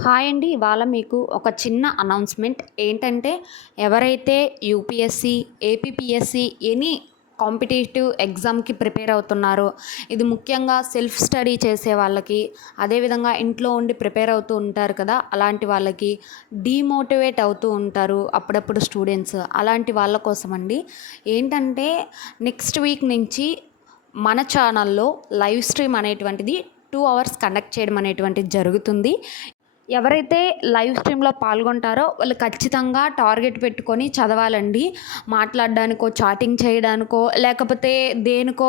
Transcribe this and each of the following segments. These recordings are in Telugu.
హాయ్ అండి. ఇవాళ మీకు ఒక చిన్న అనౌన్స్‌మెంట్ ఏంటంటే, ఎవరైతే యూపీఎస్‌సి, ఏపీపీఎస్‌సి ఎనీ కాంపిటీటివ్ ఎగ్జామ్‌కి ప్రిపేర్ అవుతున్నారో, ఇది ముఖ్యంగా సెల్ఫ్ స్టడీ చేసే వాళ్ళకి, అదేవిధంగా ఇంట్లో ఉండి ప్రిపేర్ అవుతూ ఉంటారు కదా! అలాంటి వాళ్ళకి, డీమోటివేట్ అవుతూ ఉంటారు అప్పుడప్పుడు స్టూడెంట్స్. అలాంటి వాళ్ళ కోసమండి. ఏంటంటే, నెక్స్ట్ వీక్ నుంచి మన ఛానల్‌లో లైవ్ స్ట్రీమ్ అనేటువంటిది 2 అవర్స్ కండక్ట్ చేయడం అనేటువంటిది జరుగుతుంది. ఎవరైతే లైవ్ స్ట్రీమ్‌లో పాల్గొంటారో వాళ్ళు ఖచ్చితంగా టార్గెట్ పెట్టుకొని చదవాలండి. మాట్లాడడానికో, చాటింగ్ చేయడానికో, లేకపోతే దేనికో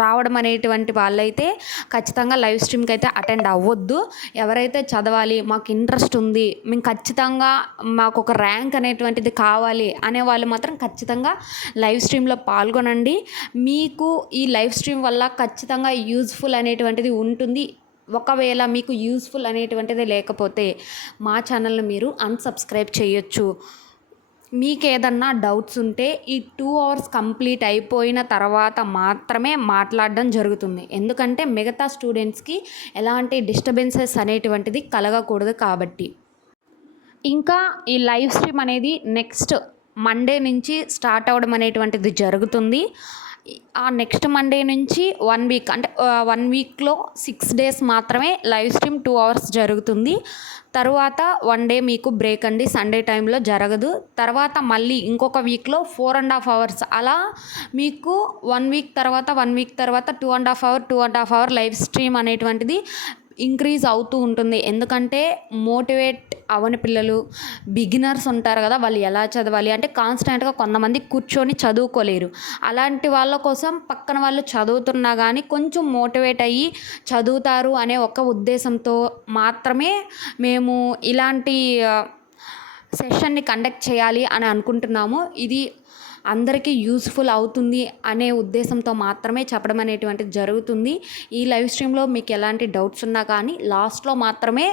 రావడం అనేటువంటి వాళ్ళైతే ఖచ్చితంగా లైవ్ స్ట్రీమ్‌కైతే అటెండ్ అవ్వొద్దు. ఎవరైతే చదవాలి, మాకు ఇంట్రెస్ట్ ఉంది, మేము ఖచ్చితంగా మాకొక ర్యాంక్ అనేటువంటిది కావాలి అనేవాళ్ళు మాత్రం ఖచ్చితంగా లైవ్ స్ట్రీమ్‌లో పాల్గొనండి. మీకు ఈ లైవ్ స్ట్రీమ్ వల్ల ఖచ్చితంగా యూజ్‌ఫుల్ అనేటువంటిది ఉంటుంది. ఒకవేళ మీకు యూజ్‌ఫుల్ అనేటువంటిది లేకపోతే మా ఛానల్‌ని మీరు అన్‌సబ్స్క్రైబ్ చేయొచ్చు. మీకేదన్నా డౌట్స్ ఉంటే ఈ 2 అవర్స్ కంప్లీట్ అయిపోయిన తర్వాత మాత్రమే మాట్లాడడం జరుగుతుంది. ఎందుకంటే మిగతా స్టూడెంట్స్‌కి ఎలాంటి డిస్టర్బెన్సెస్ అనేటువంటిది కలగకూడదు కాబట్టి. ఇంకా ఈ లైవ్ స్ట్రీమ్ అనేది నెక్స్ట్ మండే నుంచి స్టార్ట్ అవ్వడం అనేటువంటిది జరుగుతుంది. ఆ నెక్స్ట్ మండే నుంచి 1 వీక్ అంటే 1 వీక్‌లో 6 డేస్ మాత్రమే లైవ్ స్ట్రీమ్ 2 అవర్స్ జరుగుతుంది. తరువాత 1 డే మీకు బ్రేక్ అండి. సండే టైంలో జరగదు. తర్వాత మళ్ళీ ఇంకొక వీక్‌లో 4½ అవర్స్ అలా మీకు 1 వీక్ తర్వాత 1 వీక్ తర్వాత 2½ అవర్, 2½ అవర్ లైవ్ స్ట్రీమ్ అనేటువంటిది ఇంక్రీజ్ అవుతూ ఉంటుంది. ఎందుకంటే మోటివేట్ అవ్వని పిల్లలు, బిగినర్స్ ఉంటారు కదా! వాళ్ళు ఎలా చదవాలి అంటే కాన్స్టెంట్‌గా కొంతమంది కూర్చొని చదువుకోలేరు. అలాంటి వాళ్ళ కోసం పక్కన వాళ్ళు చదువుతున్నా గానీ కొంచెం మోటివేట్ అయ్యి చదువుతారు అనే ఒక ఉద్దేశంతో మాత్రమే మేము ఇలాంటి సెషన్‌ని కండక్ట్ చేయాలి అని అనుకుంటున్నాము. ఇది అందరికీ యూజ్‌ఫుల్ అవుతుంది అనే ఉద్దేశంతో మాత్రమే చెప్పడం అనేటువంటిది జరుగుతుంది. ఈ లైవ్ స్ట్రీమ్‌లో మీకు ఎలాంటి డౌట్స్ ఉన్నా కానీ లాస్ట్‌లో మాత్రమే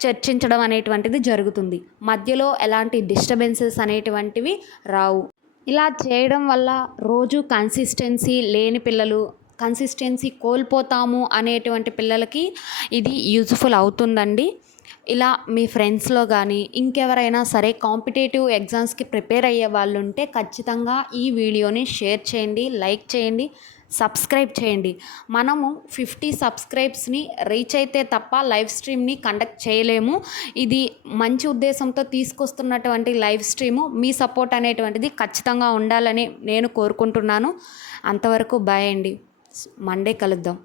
చర్చించడం అనేటువంటిది జరుగుతుంది. మధ్యలో ఎలాంటి డిస్టర్బెన్సెస్ అనేటువంటివి రావు. ఇలా చేయడం వల్ల రోజు కన్సిస్టెన్సీ లేని పిల్లలు, కన్సిస్టెన్సీ కోల్పోతాము అనేటువంటి పిల్లలకి ఇది యూజ్‌ఫుల్ అవుతుందండి. ఇలా మీ ఫ్రెండ్స్‌లో గానీ, ఇంకెవరైనా సరే కాంపిటీటివ్ ఎగ్జామ్స్‌కి ప్రిపేర్ అయ్యే వాళ్ళుంటే ఖచ్చితంగా ఈ వీడియోని షేర్ చేయండి, లైక్ చేయండి, సబ్స్క్రైబ్ చేయండి. మనము 50 సబ్స్క్రైబ్స్‌ని రీచ్ అయితే తప్ప లైవ్ స్ట్రీమ్‌ని కండక్ట్ చేయలేము. ఇది మంచి ఉద్దేశంతో తీసుకొస్తున్నటువంటి లైవ్ స్ట్రీము. మీ సపోర్ట్ అనేటువంటిది ఖచ్చితంగా ఉండాలని నేను కోరుకుంటున్నాను. అంతవరకు బాయ్ అండి. మండే కలుద్దాం.